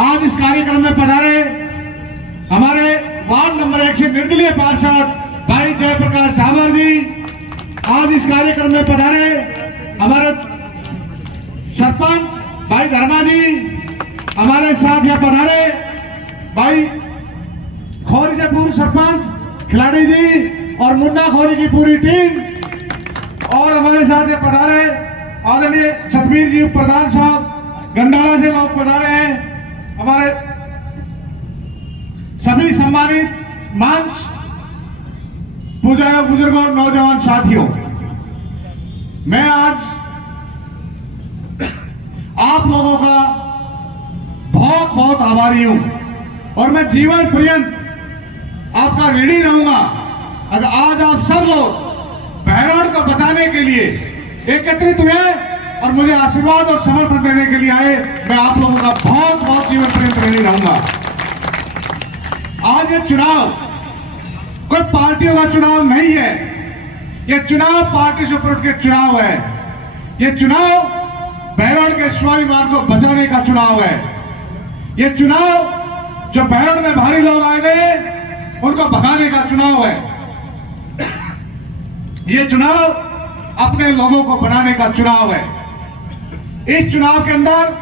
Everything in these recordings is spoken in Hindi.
आज इस कार्यक्रम में पधारे हमारे वार्ड नंबर 1 से निर्दलीय पार्षद भाई जयप्रकाश सावर जी, आज इस कार्यक्रम में पधारे हमारे सरपंच भाई धर्मा जी, हमारे साथ यहाँ पधारे भाई खोरी से पूर्व सरपंच खिलाड़ी जी और मुन्ना खोरी की पूरी टीम, और हमारे साथ ये पधारे आदरणीय सतवीर जी प्रधान साहब गंडाला से लोग पधारे हैं। हमारे सभी सम्मानित मंच पूजा बुजुर्गों और नौजवान साथियों, मैं आज आप लोगों का बहुत बहुत आभारी हूं और मैं जीवन पर्यंत आपका ऋणी रहूंगा अगर आज आप सब लोग बहरौड़ को बचाने के लिए एकत्रित हुए और मुझे आशीर्वाद और समर्थन देने के लिए आए। मैं आप लोगों का बहुत बहुत जीवन पर्यंत ऋणी रहूंगा। आज ये चुनाव कोई पार्टियों का चुनाव नहीं है, ये चुनाव पार्टी से ऊपर के चुनाव है। ये चुनाव बहरौड़ के स्वाभिमान को बचाने का चुनाव है। ये चुनाव जो बहरौड़ में भारी लोग आए गए उनको भगाने का चुनाव है। ये चुनाव अपने लोगों को बनाने का चुनाव है। इस चुनाव के अंदर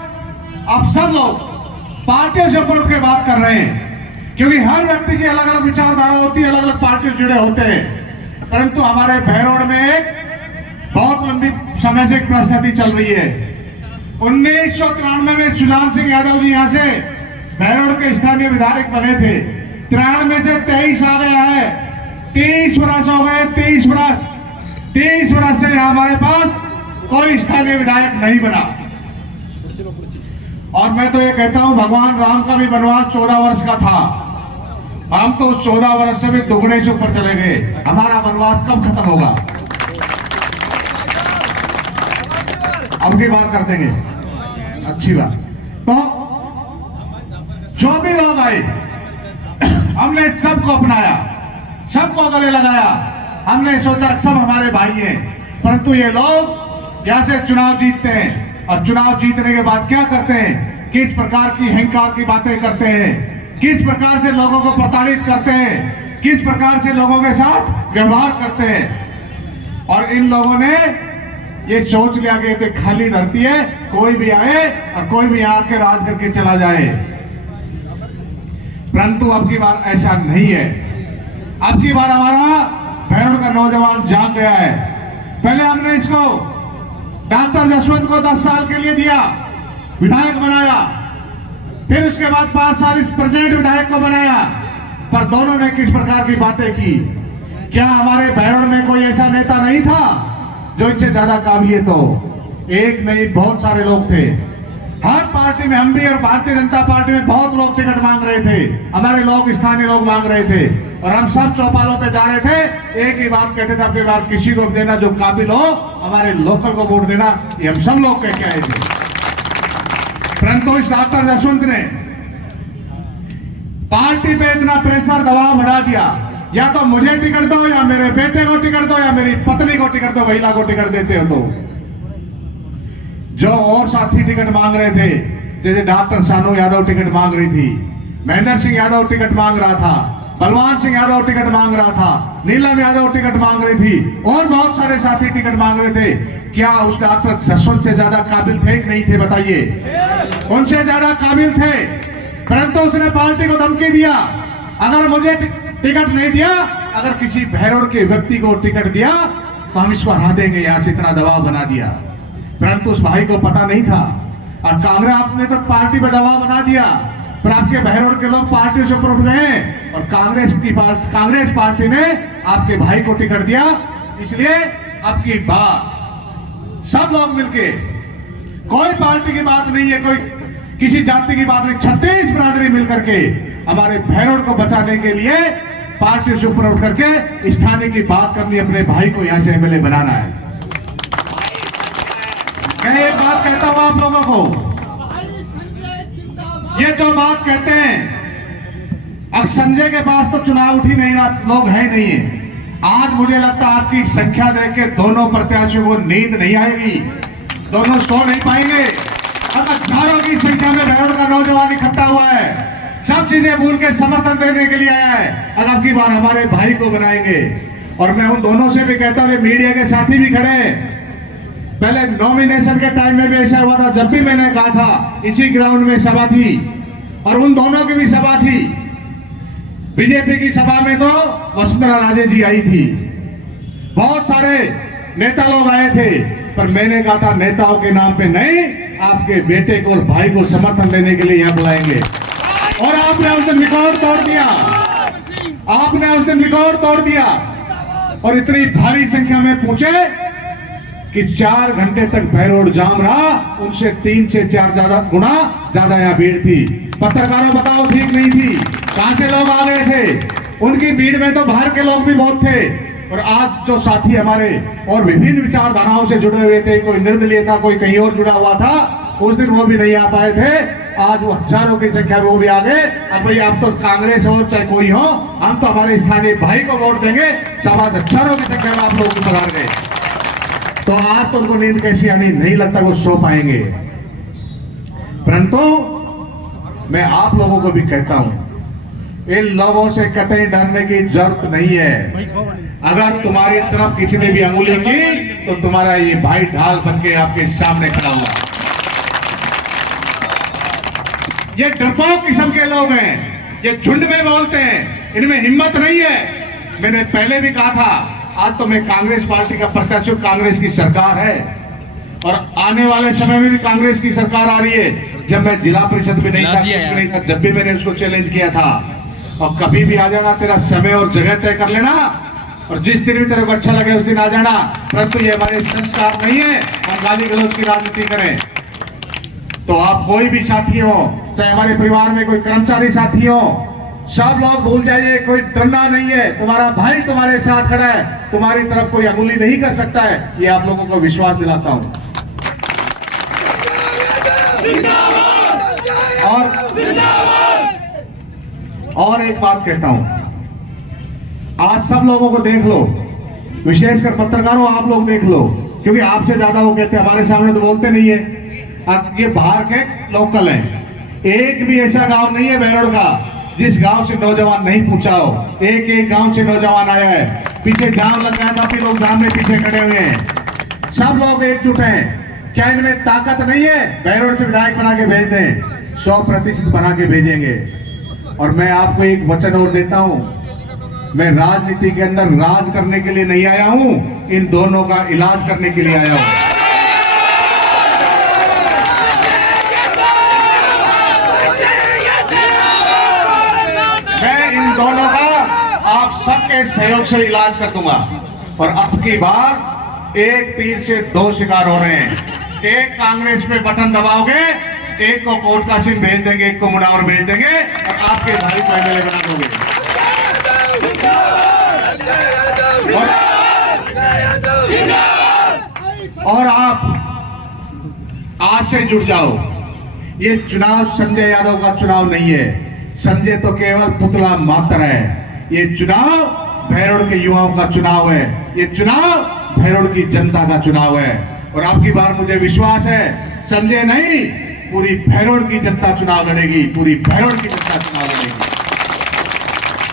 आप सब लोग पार्टियों से ऊपर के बात कर रहे हैं, क्योंकि हर व्यक्ति की अलग अलग विचारधारा होती है, अलग अलग पार्टियों से जुड़े होते हैं। परंतु हमारे बहरौड़ में एक बहुत लंबी समय से एक परिस्थिति चल रही है। 1993 में सुजान सिंह यादव जी यहां से बहरौड़ के स्थानीय विधायक बने थे। 93 से 23 आ गया है, 30 वर्ष हो गए। 30 वर्ष से हमारे पास कोई स्थानीय विधायक नहीं बना। और मैं तो ये कहता हूं भगवान राम का भी वनवास 14 वर्ष का था। हम तो 14 वर्ष से भी दुगने से ऊपर चले गए। हमारा वनवास कब खत्म होगा? अब की बात कर देंगे, अच्छी बात। तो जो भी लोग आए हमने सबको अपनाया, सबको गले लगाया। हमने सोचा सब हमारे भाई हैं। परंतु ये लोग यहां से चुनाव जीतते हैं और चुनाव जीतने के बाद क्या करते हैं, किस प्रकार की अहंकार की बातें करते हैं, किस प्रकार से लोगों को प्रताड़ित करते हैं, किस प्रकार से लोगों के साथ व्यवहार करते हैं। और इन लोगों ने ये सोच लिया कि ये खाली धरती है, कोई भी आए और कोई भी आके राज करके चला जाए। परंतु अब की बार ऐसा नहीं है। अब की बार हमारा बहरौड़ का नौजवान जाग गया है। पहले हमने इसको डॉक्टर जसवंत को 10 साल के लिए दिया, विधायक बनाया, फिर उसके बाद 5 साल इस प्रेजेंट विधायक को बनाया। पर दोनों ने किस प्रकार की बातें की? क्या हमारे बहरौड़ में कोई ऐसा नेता नहीं था जो इससे ज्यादा काबिलियत हो? एक नहीं, बहुत सारे लोग थे। हर पार्टी में, हम भी और भारतीय जनता पार्टी में बहुत लोग टिकट मांग रहे थे। हमारे लोग, स्थानीय लोग मांग रहे थे और हम सब चौपालों पे जा रहे थे। एक ही बात कहते थे, अपनी बात किसी को देना जो काबिल हो, हमारे लोकल को वोट देना। ये हम सब लोग कह के आए थे। परंतु इस डॉक्टर जसवंत ने पार्टी पे इतना प्रेशर, दबाव बढ़ा दिया, या तो मुझे टिकट दो, या मेरे बेटे को टिकट दो, या मेरी पत्नी को टिकट दो। महिला को टिकट देते हो तो जो और साथी टिकट मांग रहे थे, जैसे डॉक्टर सानू यादव टिकट मांग रही थी, महेंद्र सिंह यादव टिकट मांग रहा था, बलवान सिंह यादव टिकट मांग रहा था, नीलम यादव टिकट मांग रही थी, और बहुत सारे साथी टिकट मांग रहे थे। क्या उस डॉक्टर जसवंत से ज्यादा काबिल थे कि नहीं थे? बताइए। उनसे ज्यादा काबिल थे। परंतु उसने पार्टी को धमकी दिया, अगर मुझे टिकट नहीं दिया, अगर किसी बहरौड़ के व्यक्ति को टिकट दिया तो हम इसको हरा देंगे। यहां से इतना दबाव बना दिया। परंतु उस भाई को पता नहीं था, और कांग्रेस आपने तो पार्टी पर दबाव बना दिया। पर आपके बहरौड़ के लोग पार्टी से ऊपर उठ गए और कांग्रेस पार्टी ने आपके भाई को टिकट दिया। इसलिए अब की बात सब लोग मिलके, कोई पार्टी की बात नहीं है, कोई किसी जाति की बात नहीं, 36 बिरादरी मिलकर के हमारे बहरौड़ को बचाने के लिए पार्टी से ऊपर उठ करके स्थानीय की बात करनी, अपने भाई को यहां से एमएलए बनाना है। मैं एक बात कहता हूं आप लोगों को, ये जो बात कहते हैं, अब संजय के पास तो चुनाव उठी नहीं, लोग हैं नहीं है। आज मुझे लगता है आपकी संख्या देख के दोनों प्रत्याशियों को नींद नहीं आएगी, दोनों सो नहीं पाएंगे। अब हजारों की संख्या में बहरौड़ का नौजवान इकट्ठा हुआ चीजें भूल के समर्थन देने के लिए आया है। अब की बार हमारे भाई को बनाएंगे। और मैं उन दोनों से भी कहता हूं, मीडिया के साथी भी खड़े हैं, पहले नॉमिनेशन के टाइम में भी ऐसा हुआ था, जब भी मैंने कहा था इसी ग्राउंड में सभा थी और उन दोनों की भी सभा थी। बीजेपी की सभा में तो वसुंधरा राजे जी आई थी, बहुत सारे नेता लोग आए थे, पर मैंने कहा था नेताओं के नाम पे नहीं, आपके बेटे को और भाई को समर्थन देने के लिए यहां बुलाएंगे। और आपने उस दिन रिकॉर्ड तोड़ दिया, आपने उस दिन रिकॉर्ड तोड़ दिया और इतनी भारी संख्या में पूछे कि 4 घंटे तक भैर रोड जाम रहा, उनसे 3 से 4 गुना ज्यादा यहाँ भीड़ थी। पत्रकारों बताओ ठीक नहीं थी, कहां से लोग आ गए थे? उनकी भीड़ में तो बाहर के लोग भी बहुत थे। और आज जो साथी हमारे और विभिन्न विचारधाराओं से जुड़े हुए थे, कोई निर्दलीय था, कोई कहीं और जुड़ा हुआ था, उस दिन वो भी नहीं आ पाए थे। आज वो हजारों की संख्या में वो भी आ गए। अब भाई आप तो कांग्रेस हो चाहे कोई हो, हम तो हमारे स्थानीय भाई को वोट देंगे। समाज हजारों की संख्या में आप लोग पधार गए, तो आज तो उनको नींद कैसी आनी, नहीं लगता वो सो पाएंगे। परंतु मैं आप लोगों को भी कहता हूं, इन लोगों से कतई डरने की जरूरत नहीं है। अगर तुम्हारी तरफ किसी ने भी अंगुली की तो तुम्हारा ये भाई ढाल बनके आपके सामने खड़ा हुआ। ये डरपोक किस्म के लोग हैं, ये झुंड में बोलते हैं, इनमें हिम्मत नहीं है। मैंने पहले भी कहा था, आज तो मैं कांग्रेस पार्टी का प्रत्याशी, कांग्रेस की सरकार है और आने वाले समय में भी कांग्रेस की सरकार आ रही है। जब मैं जिला परिषद में नहीं था, जब भी मैंने उसको चैलेंज किया था, और कभी भी आ जाना, तेरा समय और जगह तय कर लेना और जिस दिन भी तेरे को अच्छा लगे उस दिन आ जाना। परंतु ये हमारे संस्कार नहीं है हम गाली गलौज की राजनीति करें। तो आप कोई भी साथी हो, चाहे हमारे परिवार में कोई कर्मचारी साथी हो, सब लोग भूल जाइए, कोई डरना नहीं है। तुम्हारा भाई तुम्हारे साथ खड़ा है, तुम्हारी तरफ कोई अंगुली नहीं कर सकता है, ये आप लोगों को विश्वास दिलाता हूं। और एक बात कहता हूं, आज सब लोगों को देख लो, विशेषकर पत्रकारों आप लोग देख लो, क्योंकि आपसे ज्यादा वो कहते हैं, हमारे सामने तो बोलते नहीं है। ये बाहर के लोकल हैं, एक भी ऐसा गांव नहीं है बैरोड का जिस गांव से नौजवान नहीं पूछा हो। एक एक गांव से नौजवान आया है, पीछे जाम लग गया था, फिर लोग जाम में पीछे खड़े हुए हैं, सब लोग एकजुट हैं। क्या इनमें ताकत नहीं है? बैरोड से विधायक बना के भेज दें, 100% बना के भेजेंगे। और मैं आपको एक वचन और देता हूं, मैं राजनीति के अंदर राज करने के लिए नहीं आया हूं, इन दोनों का इलाज करने के लिए आया हूं। मैं इन दोनों का आप सबके सहयोग से इलाज कर दूंगा। और अब की बार एक तीर से 2 शिकार हो रहे हैं। एक कांग्रेस पे बटन दबाओगे, एक को कोर्ट का सिंह भेज देंगे, एक को मुनावर भेज देंगे और आपके भाई को एमएलए बना दोगे। और आप आज से जुट जाओ, ये चुनाव संजय यादव का चुनाव नहीं है। संजय तो केवल पुतला मात्र है। ये चुनाव भैरोड के युवाओं का चुनाव है, ये चुनाव भैरोड की जनता का चुनाव है। और आपकी बार मुझे विश्वास है, संजय नहीं, पूरी भैरोड की जनता चुनाव लड़ेगी, पूरी भैरोड की जनता चुनाव लड़ेगी।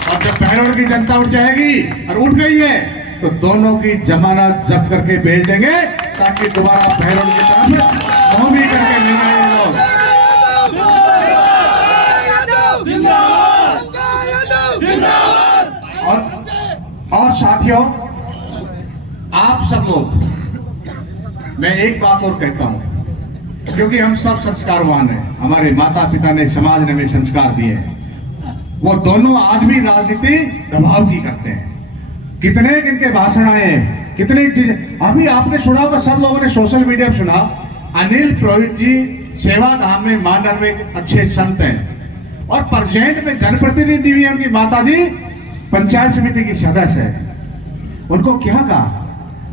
और जब भैरोड की जनता उठ जाएगी, और उठ गई है, तो दोनों की जमानत जब्त करके भेज देंगे, ताकि दोबारा भैरोड की तरफ मोहमी करके नहीं आए लोग। और साथियों, आप सब लोग, मैं एक बात और कहता हूं, क्योंकि हम सब संस्कारवान हैं, हमारे माता पिता ने, समाज ने हमें संस्कार दिए हैं। वो दोनों आज भी राजनीति दबाव की करते हैं। कितने इनके भाषण आए हैं, कितनी चीजें अभी आपने सुना होगा, सब लोगों ने सोशल मीडिया पर सुना। अनिल पुरोहित जी सेवाधाम में मांडर में एक अच्छे संत हैं और परजेंट में जनप्रतिनिधि भी है। उनकी माता जी पंचायत समिति की सदस्य है। उनको क्या कहा,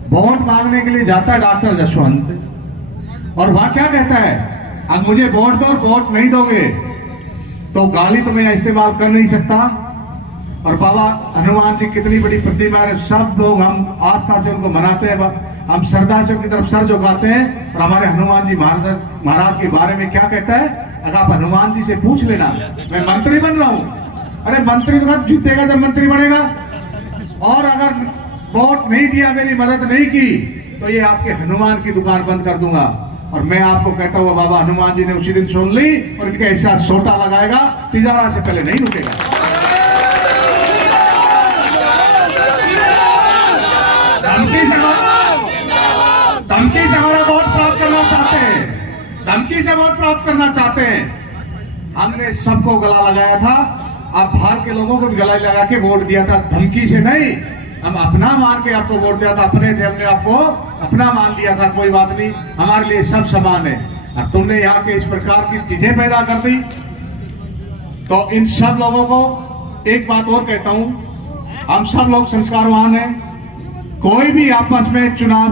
वोट मांगने के लिए जाता है डॉक्टर जसवंत, और वहां क्या कहता है, अब मुझे वोट दो और वोट नहीं दोगे तो गाली तो मैं इस्तेमाल कर नहीं सकता। और बाबा हनुमान जी कितनी बड़ी प्रतिभा है, सब लोग हम आस्था से उनको मनाते हैं, हम श्रद्धा से उनकी तरफ सर झुकाते हैं। और हमारे हनुमान जी महाराज के बारे में क्या कहता है, अगर आप हनुमान जी से पूछ लेना, मैं मंत्री बन रहा हूं। अरे मंत्री तो कब जीतेगा जब मंत्री बनेगा, और अगर वोट नहीं दिया, मेरी मदद नहीं की, तो ये आपके हनुमान की दुकान बंद कर दूंगा। और मैं आपको कहता हुआ बाबा हनुमान जी ने उसी दिन सुन ली और इनके ऐसा सोटा लगाएगा, तिजारा से पहले नहीं रुकेगा। धमकी से हमारा वोट प्राप्त करना चाहते हैं, धमकी से वोट प्राप्त करना चाहते हैं। हमने सबको गला लगाया था, अब बाहर के लोगों को भी गला लगा के वोट दिया था, धमकी से नहीं। हम अपना मान के आपको वोट दिया था, अपने थे, हमने आपको अपना मान लिया था। कोई बात नहीं, हमारे लिए सब समान है। अब तुमने यहाँ के इस प्रकार की चीजें पैदा कर दी, तो इन सब लोगों को एक बात और कहता हूं, हम सब लोग संस्कारवान हैं। कोई भी आपस में चुनाव